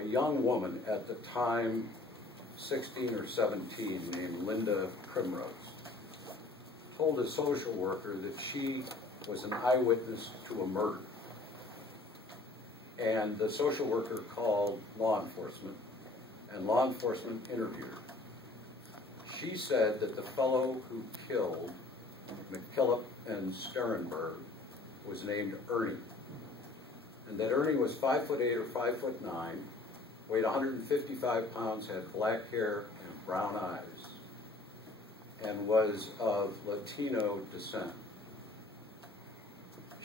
a young woman at the time, 16 or 17, named Linda Primrose, told a social worker that she was an eyewitness to a murder. And the social worker called law enforcement, and law enforcement interviewed her. She said that the fellow who killed McKillop and Sterenberg was named Ernie, and that Ernie was 5'8" or 5'9", weighed 155 pounds, had black hair and brown eyes, and was of Latino descent.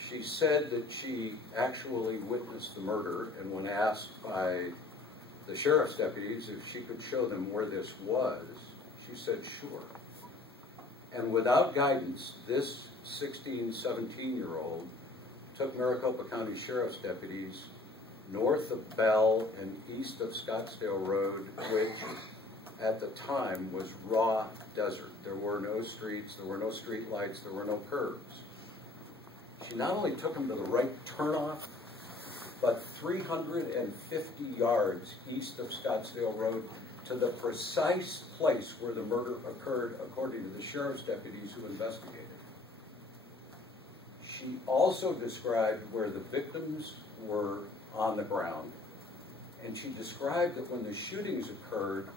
She said that she actually witnessed the murder, and when asked by the sheriff's deputies if she could show them where this was, she said sure. And without guidance, this 16, 17-year-old took Maricopa County Sheriff's deputies north of Bell and east of Scottsdale Road, which at the time was raw desert. There were no streets, there were no street lights, there were no curbs. She not only took them to the right turnoff, but 350 yards east of Scottsdale Road to the precise place where the murder occurred, according to the sheriff's deputies who investigated. She also described where the victims were on the ground, and she described that when the shootings occurred,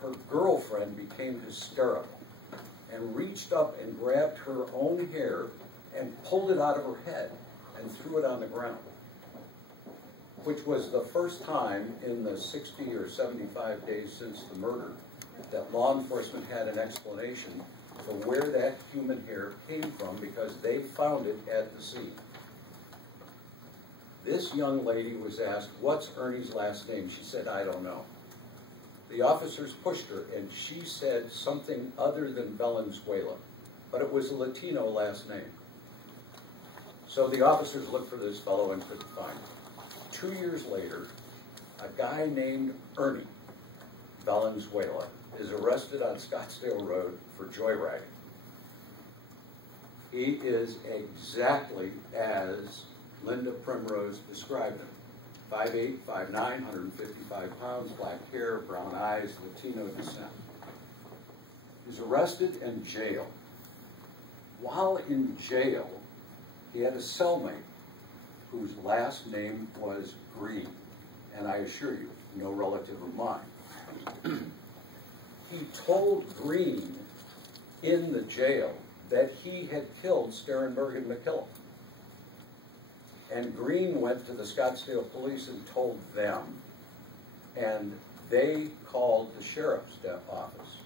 her girlfriend became hysterical and reached up and grabbed her own hair and pulled it out of her head and threw it on the ground, which was the first time in the 60 or 75 days since the murder that law enforcement had an explanation for where that human hair came from, because they found it at the scene. This young lady was asked, "What's Ernie's last name?" She said, "I don't know." The officers pushed her, and she said something other than Valenzuela, but it was a Latino last name. So the officers looked for this fellow and couldn't find him. 2 years later, a guy named Ernie Valenzuela is arrested on Scottsdale Road for joyriding. He is exactly as Linda Primrose described him. 5'8", 5'9", 155 pounds, black hair, brown eyes, Latino descent. He's arrested and jailed. While in jail, he had a cellmate whose last name was Green, and I assure you, no relative of mine. He told Green in the jail that he had killed Sterenberg and McKillop. And Green went to the Scottsdale police and told them, and they called the sheriff's office.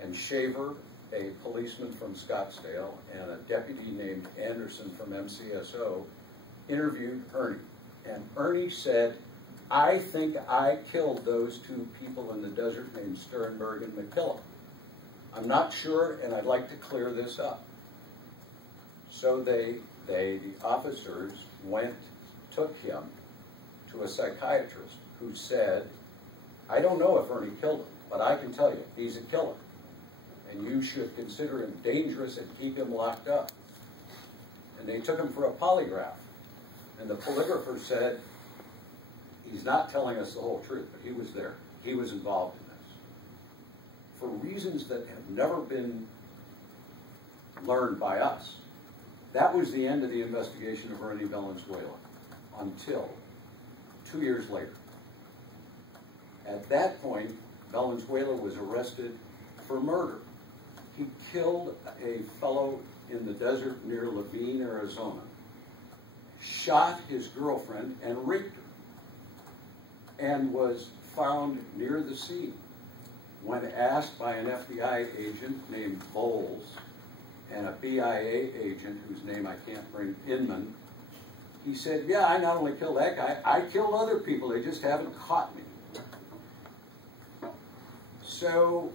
And Shaver, a policeman from Scottsdale, and a deputy named Anderson from MCSO interviewed Ernie. And Ernie said, "I think I killed those two people in the desert named Sterenberg and McKillop. I'm not sure, and I'd like to clear this up." So the officers took him to a psychiatrist who said, "I don't know if Ernie killed him, but I can tell you, he's a killer. And you should consider him dangerous and keep him locked up." And they took him for a polygraph. And the polygrapher said, "He's not telling us the whole truth, but he was there. He was involved in this." For reasons that have never been learned by us, that was the end of the investigation of Ernie Valenzuela until 2 years later. At that point, Valenzuela was arrested for murder. He killed a fellow in the desert near Laveen, Arizona, shot his girlfriend and raped her, and was found near the scene. When asked by an FBI agent named Bowles and a BIA agent whose name I can't bring, Inman, he said, "Yeah, I not only killed that guy, I killed other people, they just haven't caught me." So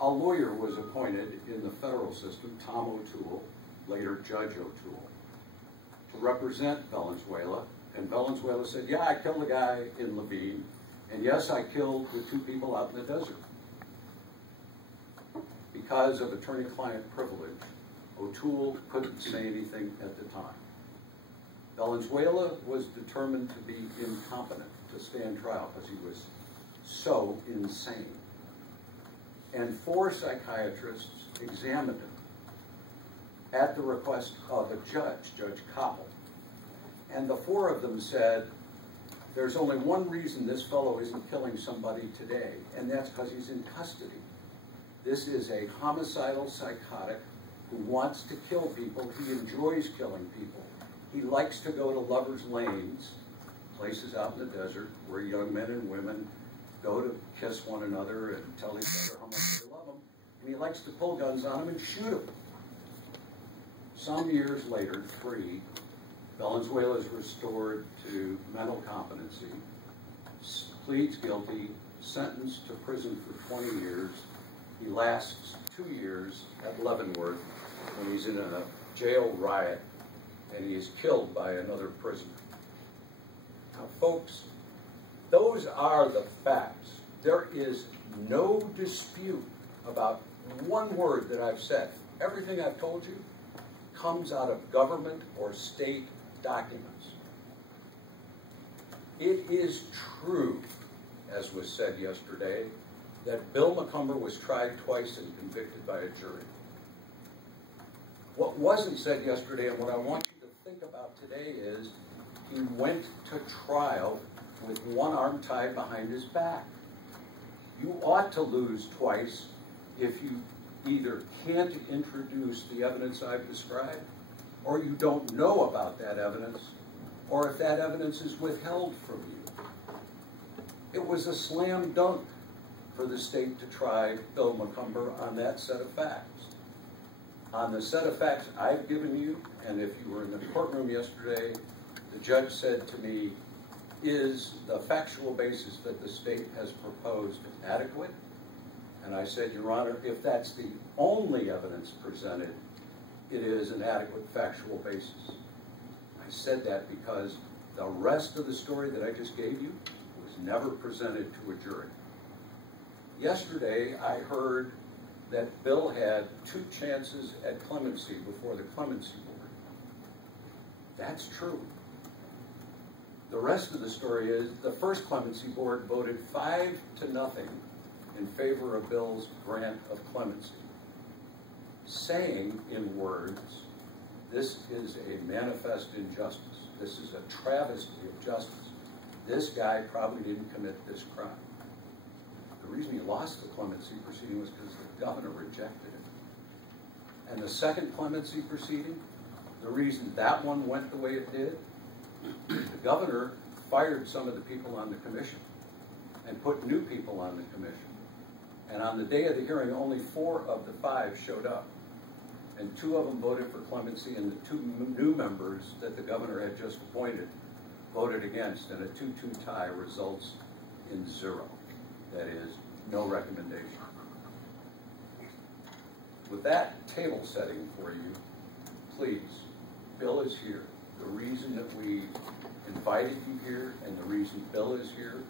a lawyer was appointed in the federal system, Tom O'Toole, later Judge O'Toole, to represent Valenzuela. And Valenzuela said, "Yeah, I killed a guy in Laveen, and yes, I killed the two people out in the desert." Because of attorney-client privilege, O'Toole couldn't say anything at the time. Valenzuela was determined to be incompetent to stand trial because he was so insane. And 4 psychiatrists examined him at the request of a judge, Judge Koppel. And the 4 of them said, there's only one reason this fellow isn't killing somebody today, and that's because he's in custody. This is a homicidal psychotic who wants to kill people. He enjoys killing people. He likes to go to lovers' lanes, places out in the desert where young men and women go to kiss one another and tell each other how much they love them. And he likes to pull guns on them and shoot them. Some years later, 3, Valenzuela is restored to mental competency, pleads guilty, sentenced to prison for 20 years. He lasts 2 years at Leavenworth when he's in a jail riot, and he is killed by another prisoner. Now, folks, those are the facts. There is no dispute about one word that I've said. Everything I've told you comes out of government or state documents. It is true, as was said yesterday, that Bill Macumber was tried twice and convicted by a jury. What wasn't said yesterday, and what I want you to think about today, is he went to trial with one arm tied behind his back. You ought to lose twice if you either can't introduce the evidence I've described, or you don't know about that evidence, or if that evidence is withheld from you. It was a slam dunk for the state to try Bill Macumber on that set of facts. On the set of facts I've given you, and if you were in the courtroom yesterday, the judge said to me, is the factual basis that the state has proposed adequate? And I said, Your Honor, if that's the only evidence presented, it is an adequate factual basis. I said that because the rest of the story that I just gave you was never presented to a jury. Yesterday, I heard that Bill had 2 chances at clemency before the clemency board. That's true. The rest of the story is the first clemency board voted 5-0 in favor of Bill's grant of clemency, saying in words, this is a manifest injustice. This is a travesty of justice. This guy probably didn't commit this crime. The reason he lost the clemency proceeding was because the governor rejected it. And the second clemency proceeding, the reason that one went the way it did, the governor fired some of the people on the commission and put new people on the commission. And on the day of the hearing, only 4 of the 5 showed up. And 2 of them voted for clemency, and the 2 new members that the governor had just appointed voted against, and a 2-2 tie results in 0. That is, no recommendation. With that table setting for you, please, Bill is here. The reason that we invited you here and the reason Bill is here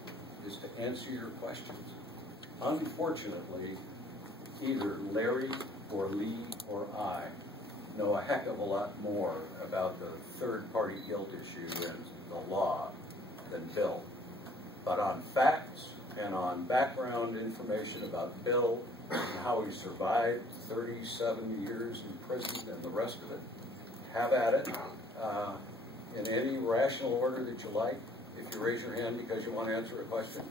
is to answer your questions. Unfortunately, either Larry or Lee or I know a heck of a lot more about the third-party guilt issue and the law than Bill. But on facts and on background information about Bill and how he survived 37 years in prison and the rest of it, have at it in any rational order that you like. If you raise your hand because you want to answer a question.